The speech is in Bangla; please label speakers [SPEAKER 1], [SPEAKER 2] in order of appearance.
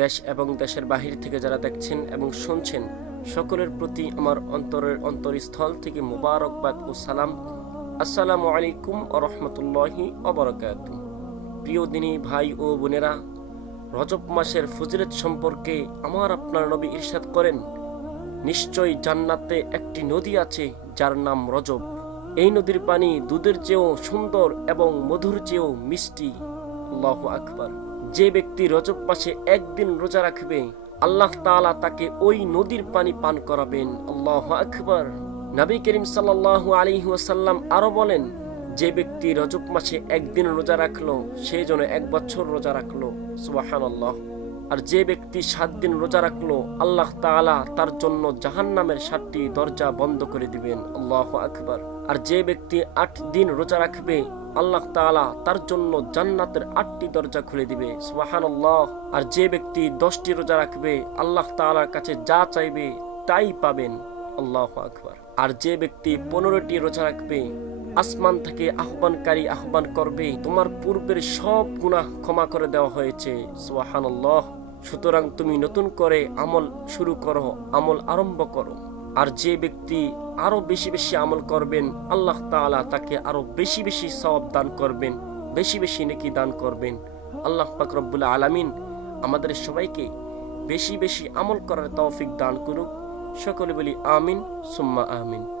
[SPEAKER 1] দেশ এবং দেশের বাহির থেকে যারা দেখছেন এবং শুনছেন, সকলের প্রতি আমার অন্তরের অন্তরস্থল থেকে মোবারকবাদ ও সালাম। আসসালামু আলাইকুম ও রহমতুল্লাহি অবরকাত প্রিয় দিনী ভাই ও বোনেরা, রজব মাসের ফজিলত সম্পর্কে আমার আপনার নবী ইরশাদ করেন, নিশ্চয়ই জান্নাতে একটি নদী আছে যার নাম রজব। এই নদীর পানি দুধের চেয়েও সুন্দর এবং মধুর চেয়েও মিষ্টি। আল্লাহ আকবার। যে ব্যক্তি রজব মাসে একদিন রোজা রাখবে, আল্লাহ তালা তাকে ওই নদীর পানি পান করাবেন। আল্লাহ আকবর। নবী করিম সাল্লাহ আলী ওয়াসাল্লাম আরও বলেন, যে ব্যক্তি রজব মাসে একদিন রোজা রাখল, সে যেন এক বছর রোজা রাখল। সুবহানাল্লাহ। আর যে ব্যক্তি সাত দিন রোজা রাখল, আল্লাহ তাআলা তার জন্য জাহান্নামের সাতটি দরজা বন্ধ করে দিবেন। আল্লাহ আকবার। আর যে ব্যক্তি আট দিন রোজা রাখবে, আল্লাহ তাআলা তার জন্য জান্নাতের আটটি দরজা খুলে দিবে। সুবহানাল্লাহ। আর যে ব্যক্তি দশটি রোজা রাখবে, আল্লাহ তাআলার কাছে যা চাইবে তাই পাবেন। আল্লাহ আকবার। আর যে ব্যক্তি পনেরোটি রোজা রাখবে আসমান থেকে আহ্বানকারী আহ্বান করবে তোমার পূর্বের সব গুনাহ ক্ষমা করে দেওয়া হয়েছে। সুবহানাল্লাহ। সুতরাং তুমি নতুন করে আমল শুরু করো, আমল আরম্ভ করো। আর যে ব্যক্তি আরও বেশি বেশি আমল করবেন, আল্লাহ তাআলা তাকে আরও বেশি বেশি সব দান করবেন, বেশি বেশি নেকি দান করবেন। আল্লাহ পাক রব্বুল আলামিন আমাদের সবাইকে বেশি বেশি আমল করার তৌফিক দান করুক। সকলে বলি আমিন, সুম্মা আমিন।